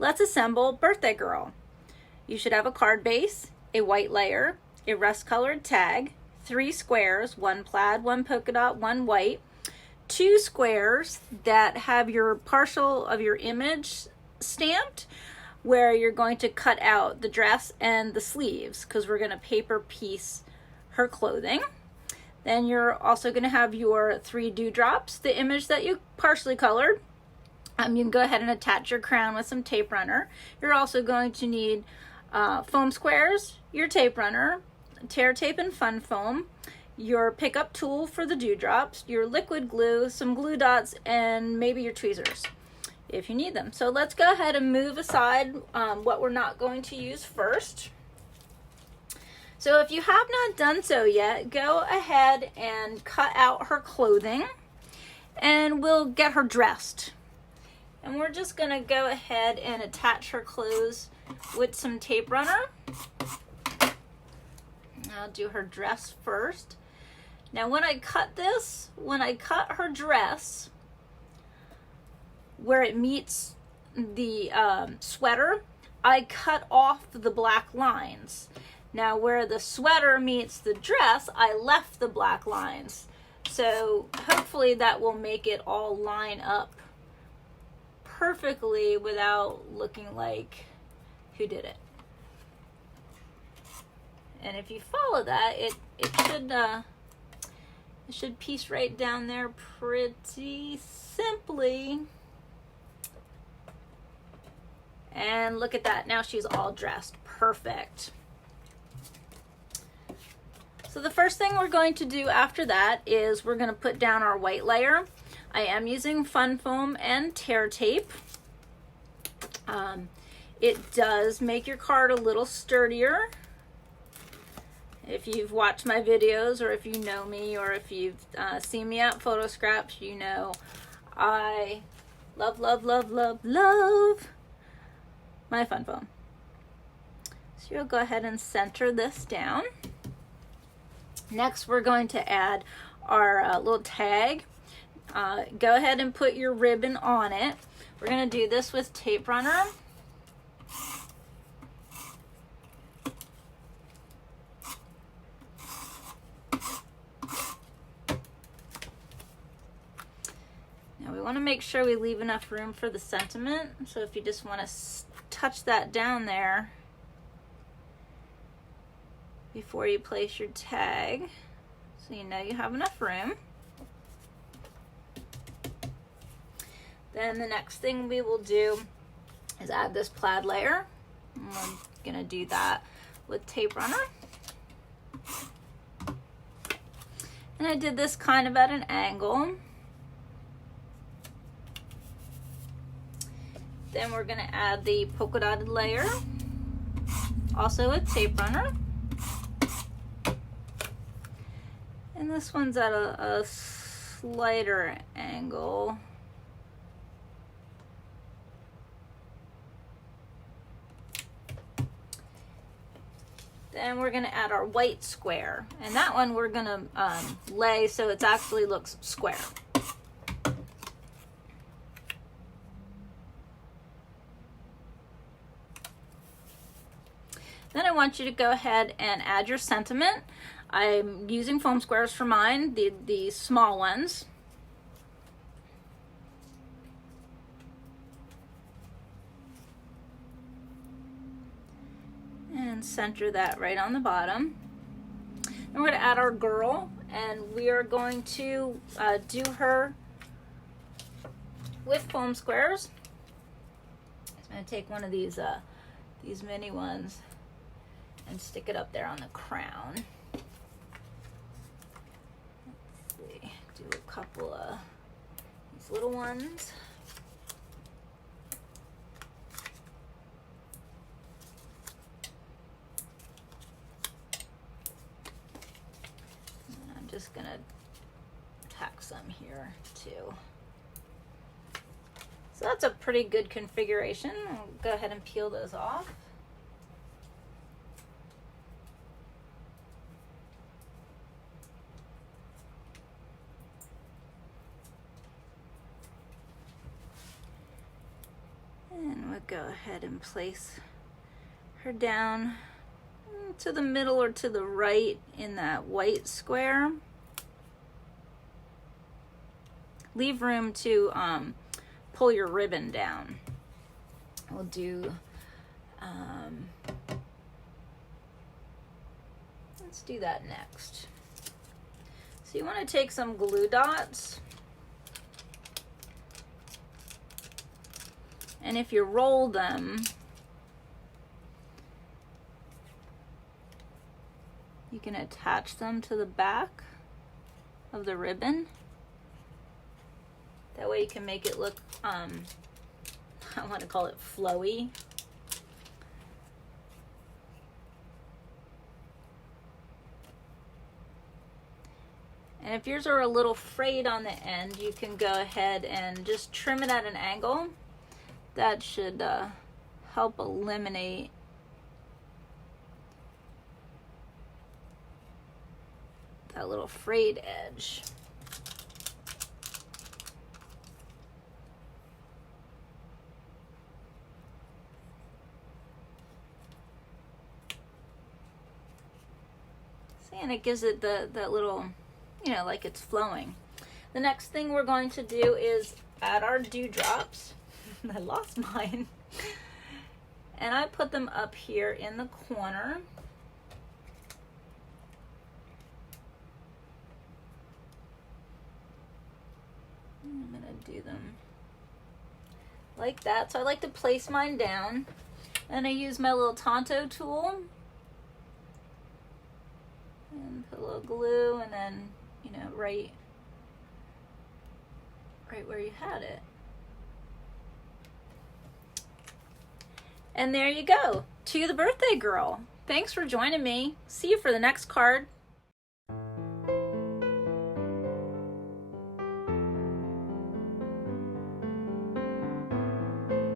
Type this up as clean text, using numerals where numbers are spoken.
Let's assemble Birthday Girl. You should have a card base, a white layer, a rust colored tag, 3 squares, 1 plaid, 1 polka dot, 1 white, 2 squares that have your partial of your image stamped, where you're going to cut out the dress and the sleeves because we're going to paper piece her clothing. Then you're also going to have your 3 dewdrops, the image that you partially colored. You can go ahead and attach your crown with some tape runner. You're also going to need foam squares, your tape runner, tear tape and fun foam, your pickup tool for the dewdrops, your liquid glue, some glue dots, and maybe your tweezers if you need them. So let's go ahead and move aside what we're not going to use first. So if you have not done so yet, go ahead and cut out her clothing and we'll get her dressed. And we're just gonna go ahead and attach her clothes with some tape runner. I'll do her dress first. Now when I cut her dress, where it meets the sweater, I cut off the black lines. Now where the sweater meets the dress, I left the black lines. So hopefully that will make it all line up perfectly without looking like who did it. And if you follow that, it should piece right down there pretty simply. And look at that, now she's all dressed. Perfect. So the first thing we're going to do after that is we're going to put down our white layer. I am using fun foam and tear tape. It does make your card a little sturdier. If you've watched my videos, or if you know me, or if you've seen me at Photo Scraps, you know I love, love, love, love, love my fun foam. So you'll go ahead and center this down. Next, we're going to add our little tag. Go ahead and put your ribbon on it. We're going to do this with tape runner. Now we want to make sure we leave enough room for the sentiment. So if you just want to touch that down there before you place your tag, so you know you have enough room. Then the next thing we will do is add this plaid layer. And we're gonna do that with tape runner. And I did this kind of at an angle. Then we're gonna add the polka dotted layer, also with tape runner. And this one's at a slighter angle. Then we're gonna add our white square. And that one we're gonna lay so it actually looks square. Then I want you to go ahead and add your sentiment. I'm using foam squares for mine, the small ones. And center that right on the bottom. And we're going to add our girl, and we are going to do her with foam squares. I'm going to take one of these mini ones and stick it up there on the crown. Do a couple of these little ones. And I'm just gonna tack some here too. So that's a pretty good configuration. I'll go ahead and peel those off. And would go ahead and place her down to the middle or to the right in that white square. Leave room to pull your ribbon down. We'll do, let's do that next. So you want to take some glue dots, and if you roll them, you can attach them to the back of the ribbon. That way you can make it look, I want to call it flowy. And if yours are a little frayed on the end, you can go ahead and just trim it at an angle. That should help eliminate that little frayed edge. See, and it gives it that little, you know, like it's flowing. The next thing we're going to do is add our dewdrops. I lost mine. And I put them up here in the corner. I'm gonna do them like that. So I like to place mine down. And I use my little Tonto tool. And put a little glue, and then, you know, right where you had it. And there you go. To the birthday girl. Thanks for joining me. See you for the next card.